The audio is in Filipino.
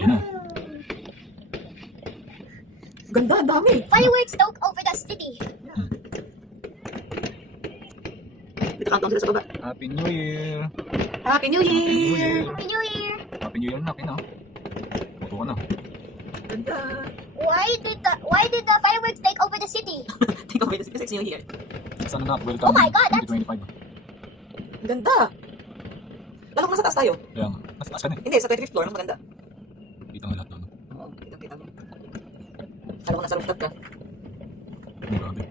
Yan na. Ganda, ang dami. Fireworks took over the city. Dito countdown sila sa baba. Happy New Year! Happy New Year! Happy New Year! Happy New Year na, Pina. Puto ka na. Ganda. Why did the fireworks take over the city? Take away this New Year. Sana na, welcome Oh my God, that's- 2025. Ganda. Lalo kung nasa taas tayo. Kaya nga, as ka na eh. Hindi, sa 25th floor, mas maganda. Kita nga lahat na. Oo, kita mo. Lalo kung nasa rooftop ka. Oh, grabe.